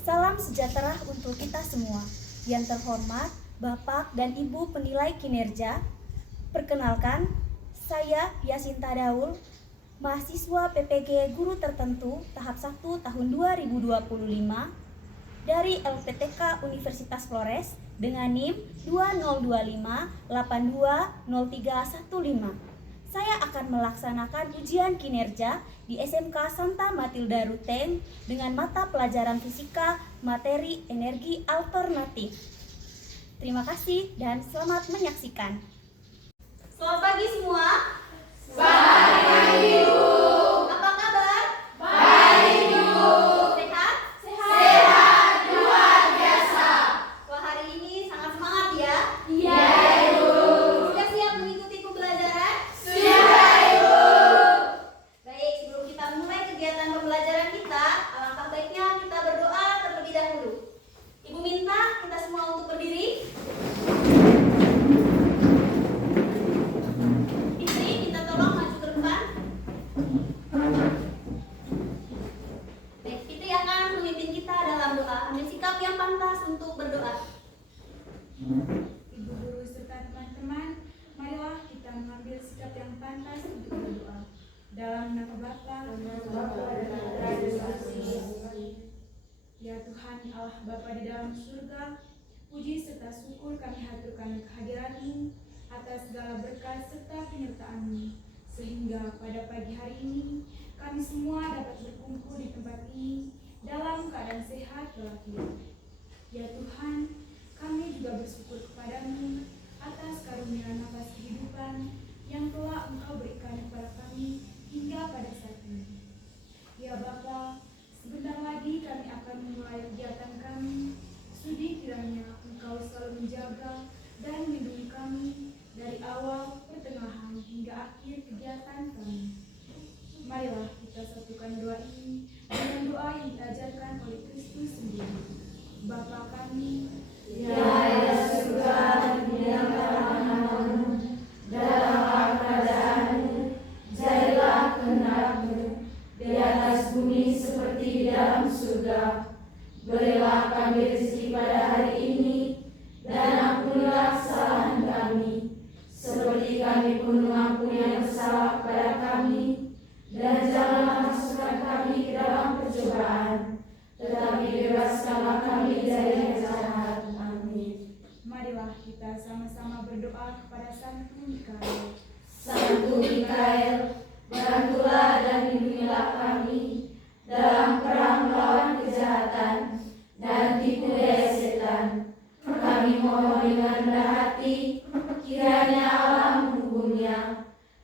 Salam sejahtera untuk kita semua. Yang terhormat, Bapak dan Ibu penilai kinerja. Perkenalkan, saya Yasinta Daul, mahasiswa PPG Guru Tertentu tahap 1 tahun 2025 dari LPTK Universitas Flores dengan NIM 2025820315. Saya akan melaksanakan ujian kinerja di SMK Santa Matilda Ruteng dengan mata pelajaran fisika materi energi alternatif. Terima kasih dan selamat menyaksikan. Selamat pagi semua. Selamat pagi, Bu. Apa kabar? Baik, Bu. Sehat? Sehat luar biasa. Wah, hari ini sangat semangat ya. Iya, Ibu. Sudah siap mengikuti pembelajaran? Sudah, Ibu. Baik, sebelum kita mulai kegiatan pembelajaran kita, alangkah baiknya kita berdoa terlebih dahulu. Ibu minta kita semua untuk berdiri. Istri, minta tolong maju ke depan. Baik, Fitri akan memimpin kita dalam doa. Ambil sikap yang pantas untuk berdoa. Ibu guru serta teman-teman, marilah kita mengambil sikap yang pantas untuk berdoa. Dalam nama Bapa dan Ya Tuhan Allah Bapa di dalam surga, puji serta syukur kami haturkan kehadiran-Mu atas segala berkat serta penyertaan-Mu, sehingga pada pagi hari ini kami semua dapat berkumpul di tempat ini dalam keadaan sehat walafiat. Ya Tuhan, kami juga bersyukur kepada-Mu atas karunia nafas kehidupan yang telah Engkau berikan kepada kami hingga pada saat ini. Ya Bapa, sebentar lagi kami akan memulai kegiatan kami. Sudi kiranya Engkau selalu menjaga dan melindungi kami dari awal, pertengahan hingga akhir kegiatan kami. Marilah kita satukan doa ini dengan doa yang diajarkan oleh Kristus sendiri. Bapa kami, Yang ada surga, dimuliakanlah namamu, datanglah kerajaan-Mu, jadilah kehendak-Mu di atas bumi seperti di dalam surga. Berilah kami rezeki pada hari ini, dan ampunilah kesalahan kami, seperti kami pun mengampuni yang bersalah kepada kami. Dan janganlah masukkan kami ke dalam percobaan, tetapi bebaskanlah kami dari yang jahat. Amin. marilah kita sama-sama berdoa kepada Santo Mikael. Santo Mikael, bantulah dan lindungilah kami dalam perang melawan kejahatan dan tipu daya setan. Kami mohon dengan rendah hati, kiranya Allah menghukumnya,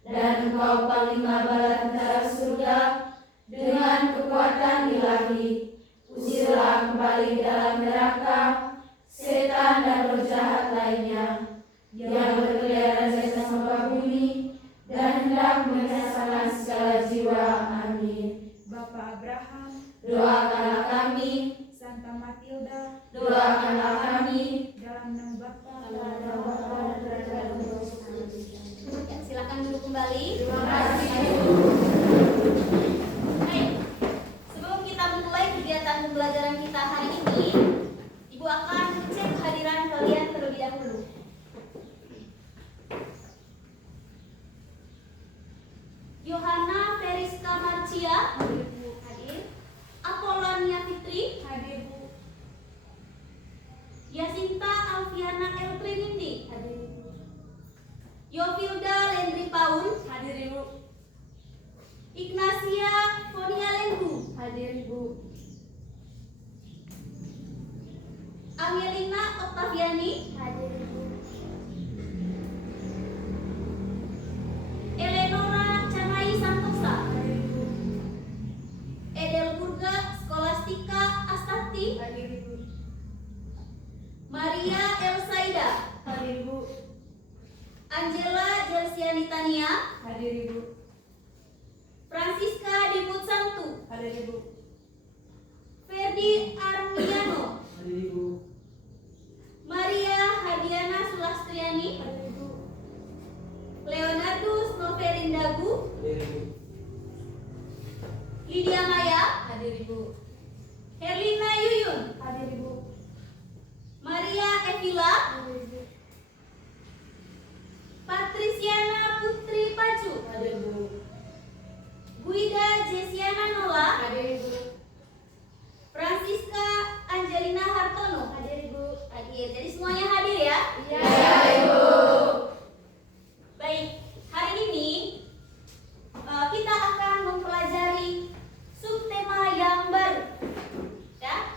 dan Engkau Panglima Bala Tentara Surga, dengan kekuatan ilahi, usirlah kembali dalam neraka setan dan roh jahat lainnya yang berkeliaran di atas muka bumi dan hendak membinasakan segala jiwa. Amin. Bapa Abraham, Doakanlah kami, Santa Matilda, doakanlah kami. dalam nama Bapa Ya, silakan duduk kembali. Terima kasih. Baik, sebelum kita memulai kegiatan pembelajaran kita hari ini, Ibu akan mengecek kehadiran kalian terlebih dahulu. Yohana Feriska Marcia, hadir. Apollonia Fitri, hadir Bu. Yasinta Alfiana Eltrinindi, Hadir Ibu. Yofilda Lendri Paun, Hadir Ibu. Ignacia Fonia Lenggu, Hadir Ibu. Angelina Octaviani, Hadir Ibu. Eleonora Canai Santosa, Hadir Ibu. Edelburga Skolastika Astati, Hadir Ibu. Maria Elsaida, Hadir Ibu. Angela Jelsiani Tania, Hadir Ibu. Francisca Diput Santu, Hadir Ibu. Ferdi Armiano, Hadir Ibu. Maria Hadiana Sulastriani, Hadir Ibu. Leonardus Noverindagu, Hadir Ibu. Lydia Maya, Hadir Ibu. Herlina Yuyun, hadir. Jadi semuanya hadir ya? Iya, Ibu. Baik, hari ini kita akan mempelajari subtema yang baru. Ya.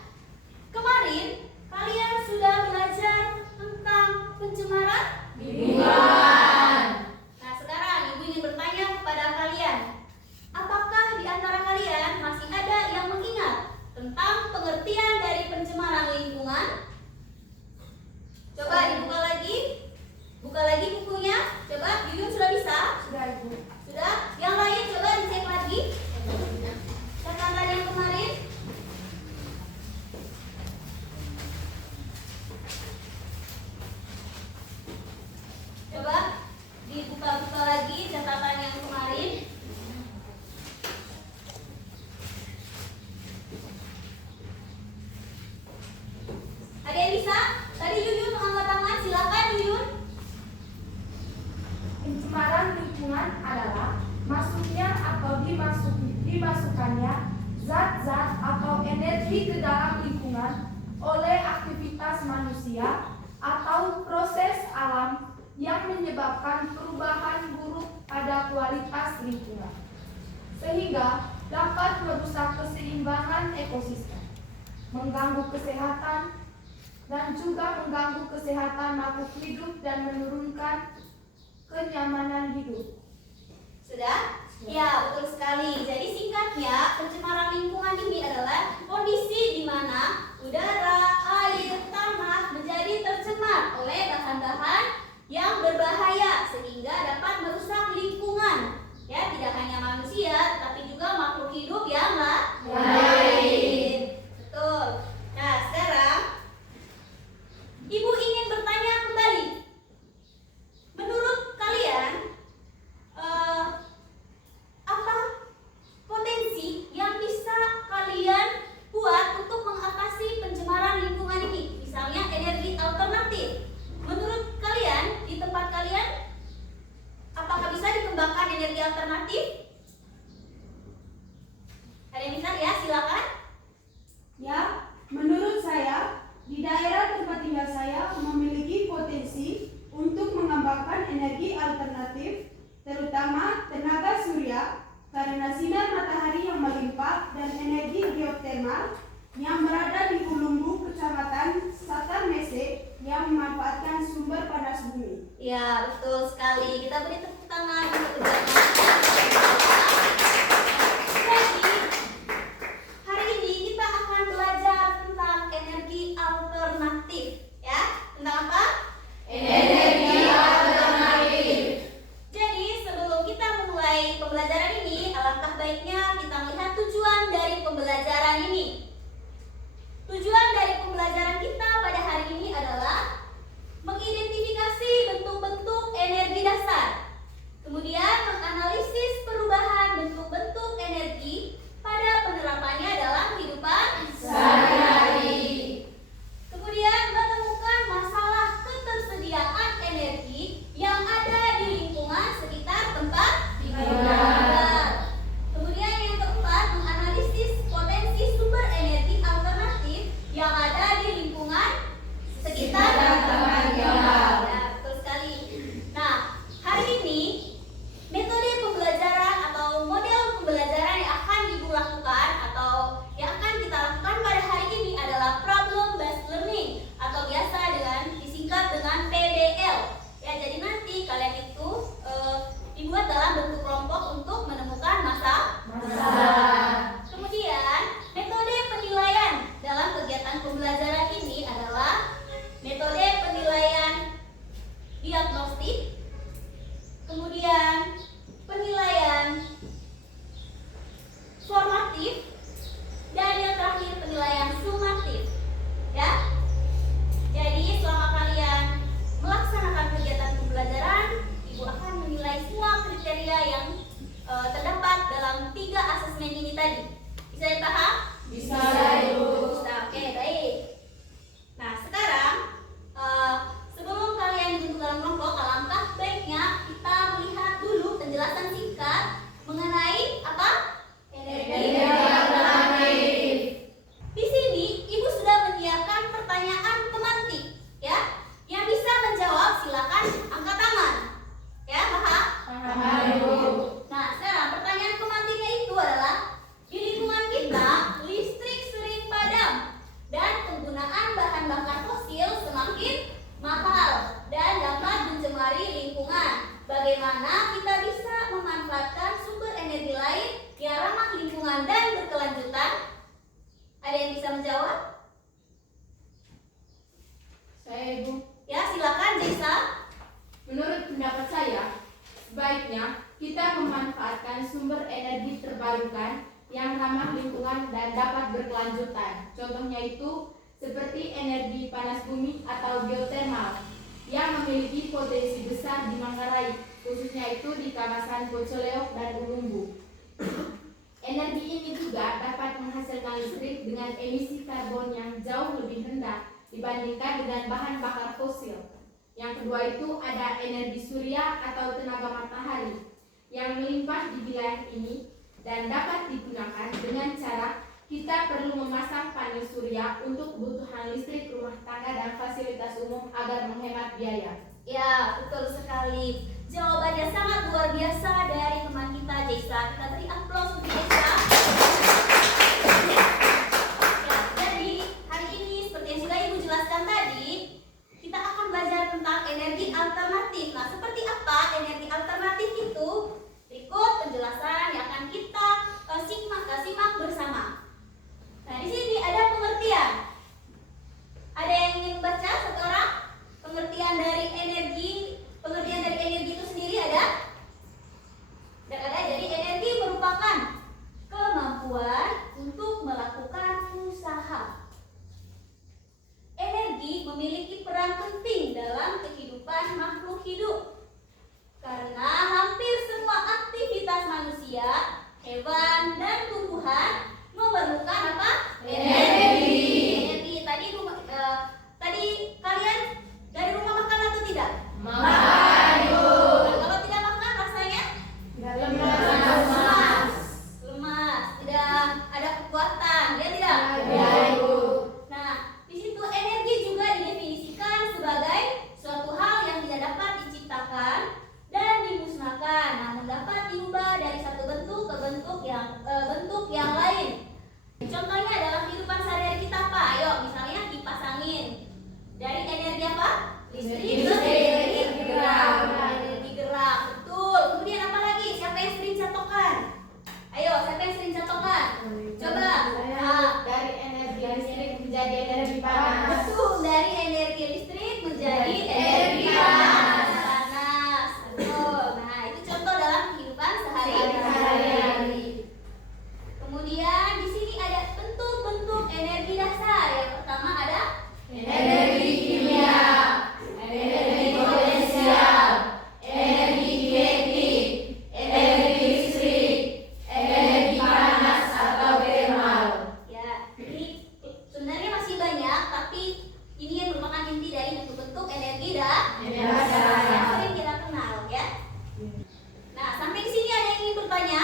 Kemarin kalian sudah belajar tentang pencemaran Lingkungan. Nah, sekarang Ibu ingin bertanya kepada kalian, apakah di antara kalian masih ada yang mengingat tentang pengertian dari pencemaran lingkungan? Coba dibuka lagi. Buka lagi bukunya. Coba, Yuyun sudah bisa? Sudah, Ibu. Sudah? Yang lain coba dicek lagi. Catatan yang kemarin. Coba dibuka-buka lagi catatan yang kemarin. Ada yang bisa? Tadi Yuyun angkat tangan, silakan Yuyun. Pencemaran lingkungan adalah masuknya atau dimasukkannya zat-zat atau energi ke dalam lingkungan oleh aktivitas manusia atau proses alam yang menyebabkan perubahan buruk pada kualitas lingkungan, sehingga dapat merusak keseimbangan ekosistem, mengganggu kesehatan, dan juga mengganggu kesehatan makhluk hidup dan menurunkan kenyamanan hidup. Sudah? Ya, betul sekali. Jadi singkatnya, pencemaran lingkungan ini adalah kondisi di mana udara, air, tanah menjadi tercemar oleh bahan-bahan yang berbahaya sehingga dapat merusak lingkungan. Ya, tidak hanya manusia, tetapi juga makhluk hidup yang lain. Betul. Nah, sekarang Ibu ingin bertanya kembali. Menurut kalian, apa potensi yang bisa kalian buat untuk mengatasi pencemaran lingkungan ini? Misalnya energi alternatif. Menurut kalian, di tempat kalian, apakah bisa dikembangkan energi alternatif? Ada yang bisa ya? Silakan. Ya, menurut saya, di daerah tempat tinggal saya memiliki potensi untuk mengembangkan energi alternatif, terutama tenaga surya, karena sinar matahari yang melimpah dan energi geotermal yang berada di Ulumbu, Kecamatan Satarmese, yang memanfaatkan sumber panas bumi. Ya, betul sekali. Kita beri tepuk tangan untuk Jadi, hari ini kita akan belajar tentang energi alternatif. Ya, tentang apa? Energi alternatif. Jadi, sebelum kita memulai pembelajaran ini, alangkah baiknya kita melihat tujuan dari pembelajaran ini. Tujuan dari pembelajaran kita pada hari ini adalah mengidentifikasi bentuk-bentuk energi dasar bahan bakar fosil semakin mahal dan dapat mencemari lingkungan. Bagaimana kita bisa memanfaatkan sumber energi lain yang ramah lingkungan dan berkelanjutan? Ada yang bisa menjawab? Saya, Ibu. Ya, silakan Jaisa. Menurut pendapat saya, sebaiknya kita memanfaatkan sumber energi terbarukan yang ramah lingkungan dan dapat berkelanjutan. Contohnya itu seperti energi panas bumi atau geotermal yang memiliki potensi besar di Manggarai, khususnya itu di kawasan Pocoleok dan Ulumbu. Energi ini juga dapat menghasilkan listrik dengan emisi karbon yang jauh lebih rendah dibandingkan dengan bahan bakar fosil. Yang kedua itu ada energi surya atau tenaga matahari yang melimpah di wilayah ini dan dapat digunakan dengan cara kita perlu memasang panel surya untuk kebutuhan listrik rumah tangga dan fasilitas umum agar menghemat biaya. Ya, betul sekali. Jawabannya sangat luar biasa dari teman kita Jaisa. Kita beri aplaus untuk Jaisa. Ya, jadi hari ini seperti yang sudah Ibu jelaskan tadi, kita akan belajar tentang energi alternatif. Nah, seperti apa energi alternatif itu? Berikut penjelasan yang akan kita simak bersama. Nah, di sini ada pengertian. Ada yang ingin membaca satu orang? Pengertian dari energi itu sendiri ada? Tidak ada. Jadi energi merupakan kemampuan untuk melakukan usaha. Energi memiliki peran penting dalam kehidupan makhluk hidup. Karena hampir semua aktivitas manusia, hewan, dan tumbuhan memerlukan apa? Energi. Tadi kalian dari rumah makan atau tidak? Makan. Kalau tidak makan rasanya? Lemas. Tidak ada kekuatan. Ya tidak? Nah, di situ energi juga didefinisikan sebagai suatu hal yang tidak dapat diciptakan dan dimusnahkan, namun dapat diubah dari satu bentuk ke bentuk yang lain. Contohnya dalam kehidupan sehari-hari kita apa? Ayo, misalnya kipas angin. Dari energi apa? Listrik. Energi gerak. Betul. Kemudian apa lagi? Siapa yang sering catokan? Ayo, siapa yang sering catokan? Coba. Dari energi listrik menjadi energi panas. Betul, dari energi listrik menjadi energi panas. Betul. Nah, itu contoh dalam kehidupan sehari-hari. Kemudian di sini ada bentuk-bentuk energi dasar. Yang pertama ada Energi kimia, energi potensial, energi kinetik, energi listrik, energi panas atau thermal. ya, ini sebenarnya masih banyak, tapi ini yang merupakan inti dari bentuk-bentuk energi dasar yang sering kita kenal, ya. Nah, sampai di sini ada yang ingin bertanya?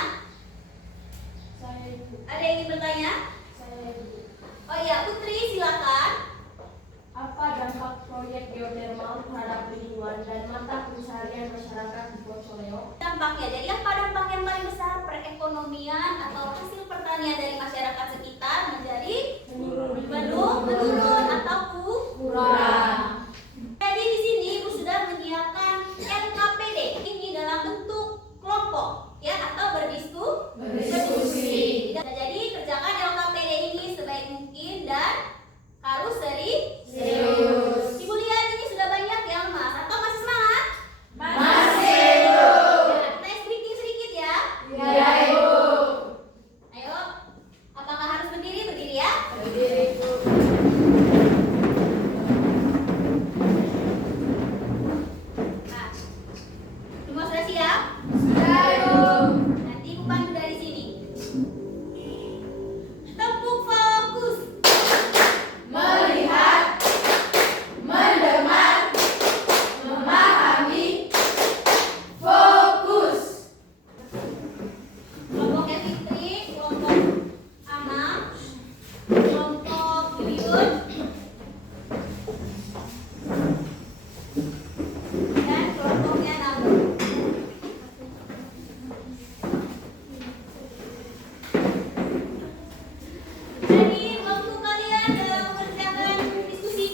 Ada yang ingin bertanya? Oh iya, Putri silakan. Apa dampak proyek geotermal terhadap lingkungan dan mata pencaharian masyarakat di Pocoleok? Dampaknya, jadi apa dampak yang paling besar? Perekonomian atau hasil pertanian dari masyarakat sekitar menjadi menurun atau kurang. Jadi di sini Ibu sudah menyiapkan LKPD ini dalam bentuk kelompok, ya, atau berdiskusi. Nah, jadi kerjakan LKPD ini sebaik mungkin dan harus serius. Ibu lihat ini sudah banyak yang mas atau masih semangat? Masih, Bu. Ya, kita sedikit ya. Iya, Ibu. Ayo, apakah harus berdiri? Berdiri ya. Berdiri, Bu. Nah, semua sudah siap? Sudah, Ibu. Nanti Ibu pandu dari sini. Tepuk fokus. Melihat, mendengar, memahami, fokus. Kelompoknya Fitri, kelompok Ana, kelompok Yuyun, dan kelompoknya Nabu. Jadi waktu kalian mengerjakan diskusi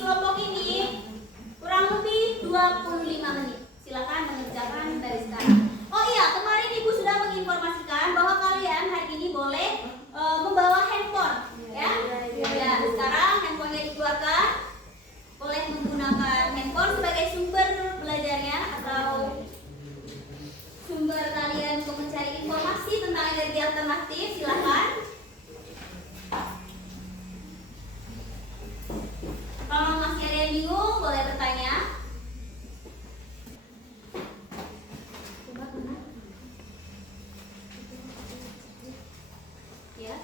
yang bingung boleh bertanya. Ya,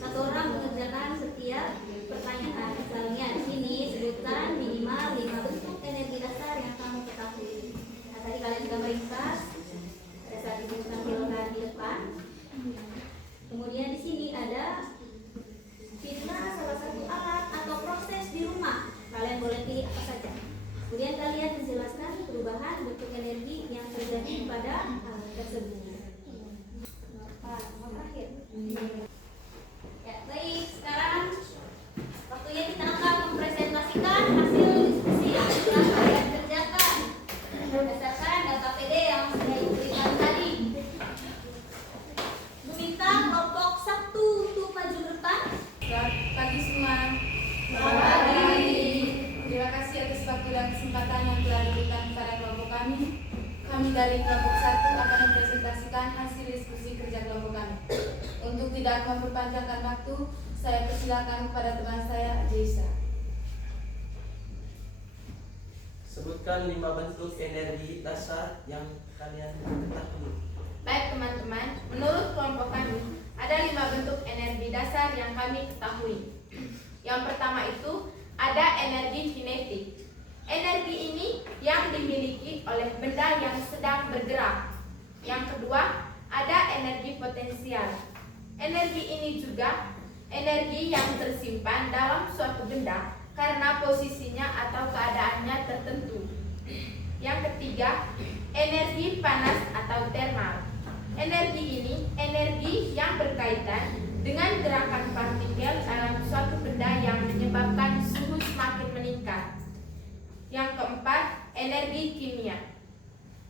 satu orang mengerjakan setiap pertanyaan. Misalnya di sini sebutkan minimal 5 bentuk energi dasar yang kamu ketahui. Nah, tadi kalian sudah meringkas pada saat ibu tampilkan di depan. Kemudian di sini ada fitnah salah satu alat atau proses di rumah. Kalian boleh pilih apa saja. Kemudian kalian menjelaskan perubahan bentuk energi yang terjadi pada alat tersebut. Terakhir. Ya, baik. Sekarang waktunya kita akan mempresentasikan hasil diskusi yang telah kalian kerjakan berdasarkan data PD yang sudah diberikan tadi. Meminta kelompok 1 untuk maju ke depan. Selamat pagi semua. Selamat pagi. Terima kasih atas waktu dan kesempatan yang telah diberikan kepada kelompok kami. Kami dari kelompok 1 akan mempresentasikan hasil diskusi kerja kelompok kami. Untuk tidak memperpanjangkan waktu, saya persilakan kepada teman saya, Jaisa. Sebutkan 5 bentuk energi dasar yang kalian ketahui. Baik teman-teman, menurut kelompok kami ada 5 bentuk energi dasar yang kami ketahui. Yang pertama itu ada energi kinetik. Energi ini yang dimiliki oleh benda yang sedang bergerak. Yang kedua ada energi potensial. Energi ini juga energi yang tersimpan dalam suatu benda karena posisinya atau keadaannya tertentu. Yang ketiga, energi panas atau termal. Energi ini energi yang berkaitan dengan gerakan partikel dalam suatu benda yang menyebabkan suhu semakin meningkat. Yang keempat, energi kimia.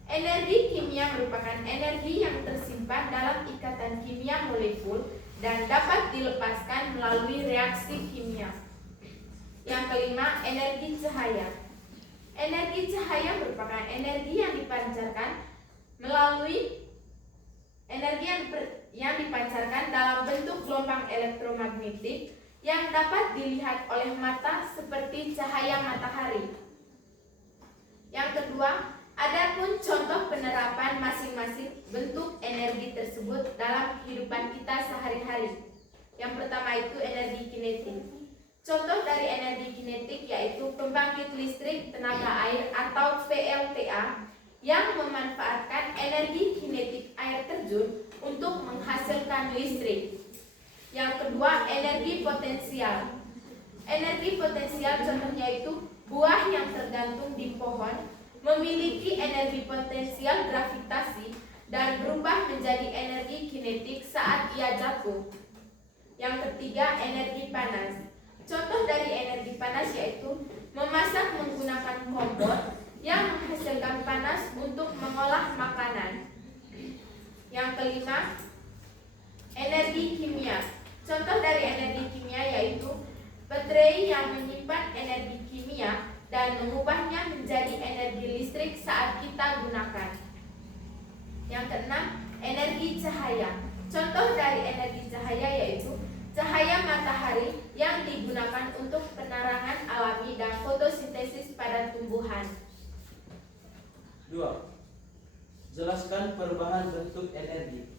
Energi kimia merupakan energi yang tersimpan dalam ikatan kimia molekul dan dapat dilepaskan melalui reaksi kimia. Yang kelima, energi cahaya. Energi cahaya merupakan energi yang dipancarkan melalui yang dipancarkan dalam bentuk gelombang elektromagnetik yang dapat dilihat oleh mata seperti cahaya matahari. Yang kedua, adapun contoh penerapan masing-masing bentuk energi tersebut dalam kehidupan kita sehari-hari. Yang pertama itu energi kinetik. Contoh dari energi kinetik yaitu pembangkit listrik tenaga air atau PLTA yang memanfaatkan energi kinetik air terjun untuk menghasilkan listrik. Yang kedua, energi potensial. Energi potensial contohnya itu buah yang tergantung di pohon memiliki energi potensial gravitasi dan berubah menjadi energi kinetik saat ia jatuh. Yang ketiga, energi panas. Contoh dari energi panas yaitu memasak menggunakan kompor yang menghasilkan panas untuk mengolah makanan. Yang kelima, energi kimia. Contoh dari energi kimia yaitu baterai yang menyimpan energi kimia dan mengubahnya menjadi energi listrik saat kita gunakan. Yang keenam, energi cahaya. Contoh dari energi cahaya yaitu cahaya matahari yang digunakan untuk penerangan alami dan fotosintesis pada tumbuhan. 2. Jelaskan perubahan bentuk energi.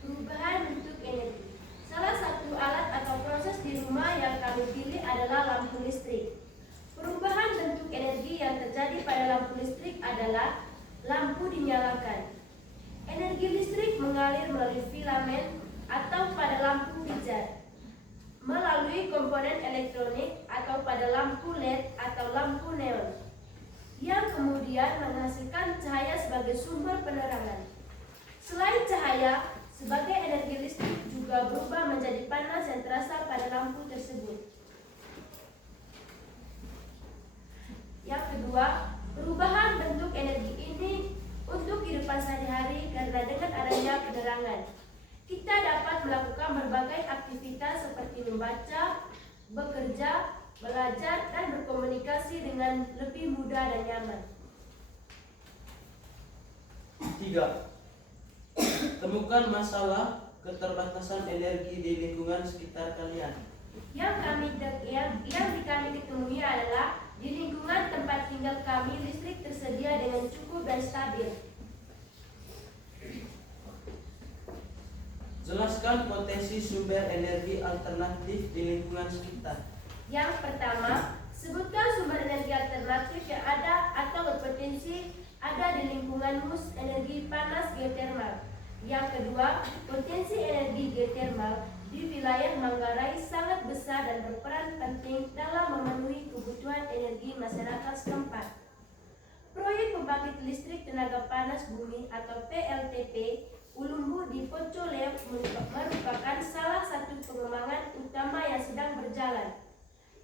Perubahan bentuk energi. Salah satu alat atau proses di rumah yang kami pilih adalah lampu listrik. Perubahan bentuk energi yang terjadi pada lampu listrik adalah lampu dinyalakan. Energi listrik mengalir melalui filamen atau pada lampu pijar, melalui komponen elektronik atau pada lampu LED atau lampu neon, yang kemudian menghasilkan cahaya sebagai sumber penerangan. Selain cahaya, sebagai energi listrik juga berubah menjadi panas yang terasa pada lampu tersebut. Yang kedua, perubahan bentuk energi ini untuk kehidupan sehari-hari karena dengan adanya penerangan, kita dapat melakukan berbagai aktivitas seperti membaca, bekerja, belajar, dan berkomunikasi dengan lebih mudah dan nyaman. 3. Temukan masalah keterbatasan energi di lingkungan sekitar kalian? Yang kami ketemui adalah di lingkungan tempat tinggal kami listrik tersedia dengan cukup dan stabil. Jelaskan potensi sumber energi alternatif di lingkungan sekitar. Yang pertama, sebutkan sumber energi alternatif yang ada atau berpotensi ada di lingkunganmu. Energi panas geotermal. Yang kedua, potensi energi geotermal di wilayah Manggarai sangat besar dan berperan penting dalam memenuhi kebutuhan energi masyarakat setempat. Proyek pembangkit listrik tenaga panas bumi atau PLTP Ulumbu di Pocoleo merupakan salah satu pengembangan utama yang sedang berjalan.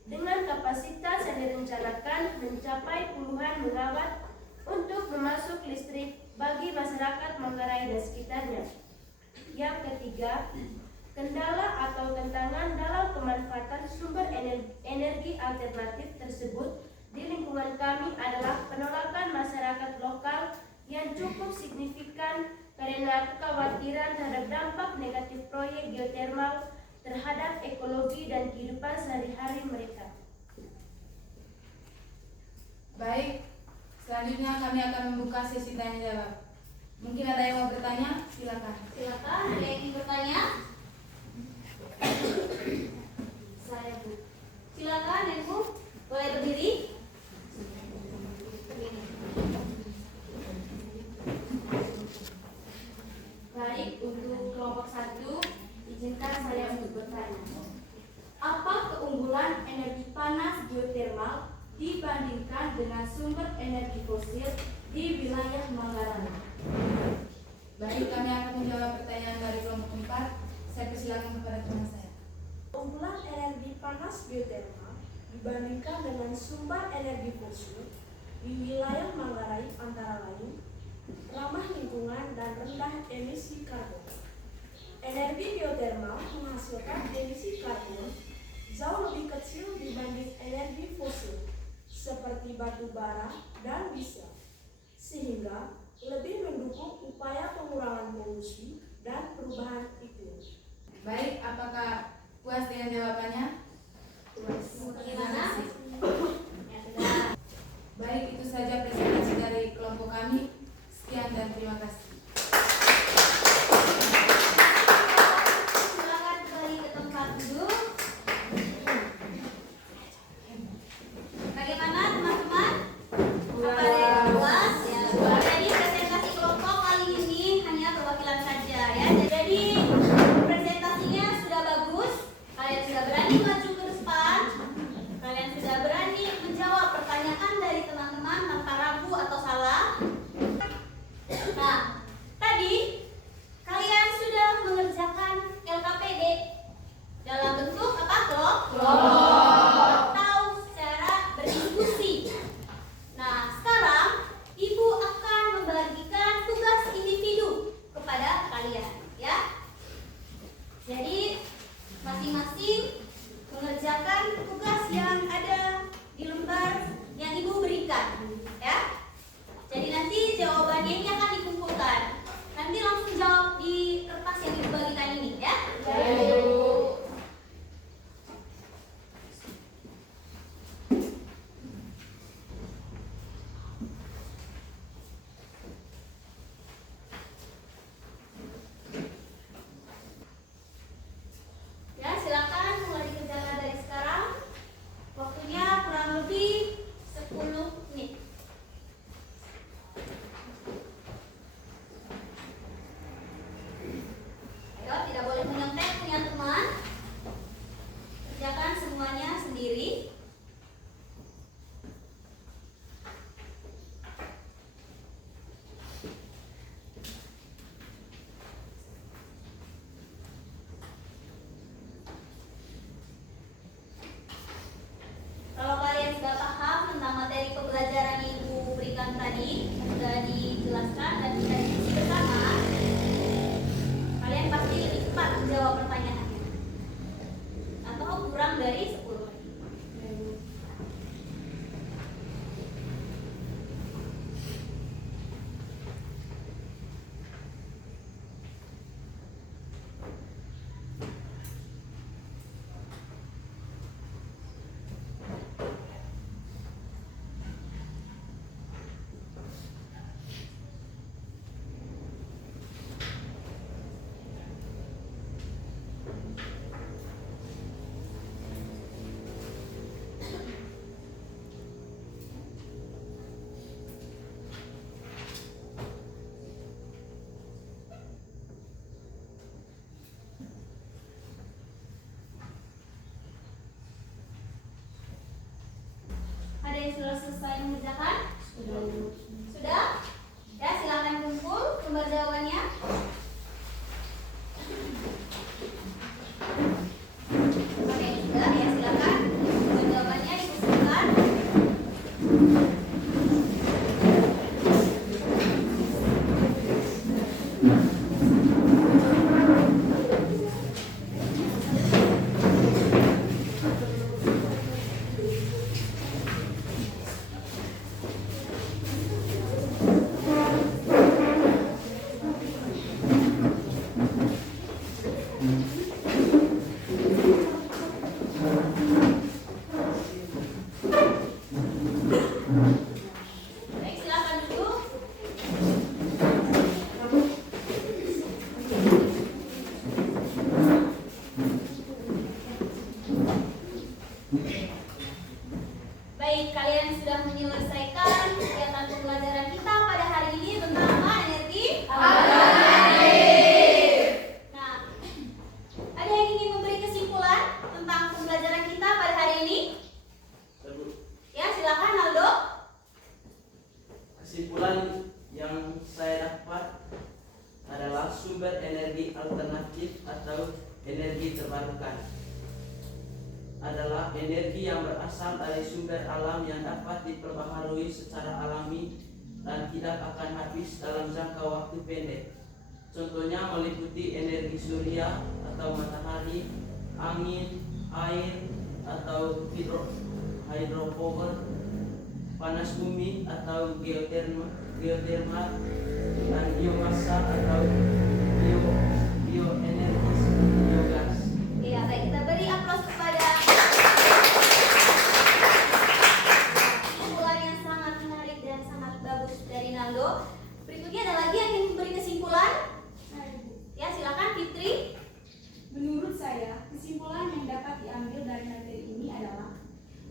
Dengan kapasitas yang direncanakan mencapai puluhan megawatt untuk memasuk listrik bagi masyarakat Manggarai dan sekitarnya. Yang ketiga, kendala atau tantangan dalam pemanfaatan sumber energi alternatif tersebut di lingkungan kami adalah penolakan masyarakat lokal yang cukup signifikan karena kekhawatiran terhadap dampak negatif proyek geotermal terhadap ekologi dan kehidupan sehari-hari mereka. Baik, selanjutnya kami akan membuka sesi tanya jawab. Mungkin ada yang mau bertanya? Silakan. Silakan, ada yang ingin bertanya? Saya Bu. Silakan Ibu, boleh berdiri. Baik, untuk kelompok 1, izinkan saya untuk bertanya. Apa keunggulan energi panas geotermal dibandingkan dengan sumber energi fosil di wilayah Manggarai? Baik, kami akan menjawab pertanyaan dari kelompok 4. Saya persilakan kepada teman saya. Keunggulan energi panas geotermal dibandingkan dengan sumber energi fosil di wilayah Manggarai antara lain ramah lingkungan dan rendah emisi karbon. Energi geotermal menghasilkan emisi karbon jauh lebih kecil dibanding energi fosil seperti batu bara dan diesel, sehingga lebih mendukung upaya pengurangan polusi dan perubahan iklim. Baik, apakah puas dengan jawabannya? Puas. Bagaimana? Ya, sudah. Baik, itu saja presentasi dari kelompok kami. Sekian dan terima kasih. Silakan kembali ke tempat duduk. Bagaimana teman-teman? Apa ada yang puas? Ya, jadi presentasi kelompok kali ini hanya perwakilan saja ya. Jadi presentasinya sudah bagus. Kalian sudah berani maju ke depan. Kalian sudah berani menjawab pertanyaan dari teman-teman tanpa ragu atau salah. Nah, tadi kalian sudah mengerjakan LKPD dalam bentuk apa, kelompok atau secara berdiskusi. Nah, sekarang Ibu akan membagikan tugas individu kepada kalian, ya. Jadi masing-masing mengerjakan tugas yang ada di lembar yang Ibu berikan, ya. Jadi nanti jawabannya ini akan dikumpulkan. Nanti langsung jawab di kertas yang dibagikan ini, ya. Ya, silakan mulai dikerjakan dari sekarang. Waktunya kurang lebih 10 menit. sudah selesai mengerjakan? Sudah? Ya, silakan kumpul lembar jawabannya. Oke, sudah ya, silakan. Lembar jawabannya dikumpulkan. Baik, silakan duduk. Baik, kalian sudah menyelesaikan kegiatan pembelajaran kita pada hari ini tentang apa, energi? Nah, ada yang ingin memberi kesimpulan tentang pembelajaran kita pada hari ini? Ya, silakan Aldo. Kesimpulan yang saya dapat adalah sumber energi alternatif atau energi terbarukan adalah energi yang berasal dari sumber alam yang dapat diperbaharui secara alami dan tidak akan habis dalam jangka waktu pendek. Contohnya meliputi energi surya atau matahari, angin, air atau hydropower, panas bumi atau geotermal, dan biomasa atau bioenergi biogas. Iya, baik, kita beri aplaus kepada kesimpulan yang sangat menarik dan sangat bagus dari Naldo. Berikutnya ada lagi yang ingin memberi kesimpulan? Ya, silakan Fitri. Menurut saya, kesimpulan yang dapat diambil dari materi ini adalah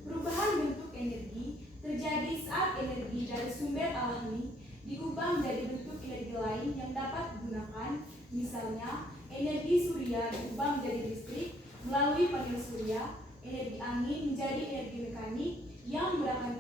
perubahan bentuk energi terjadi saat energi dari sumber alami diubah menjadi bentuk energi lain yang dapat digunakan. Misalnya, energi surya diubah menjadi listrik melalui panel surya, energi angin menjadi energi mekanik yang menggunakan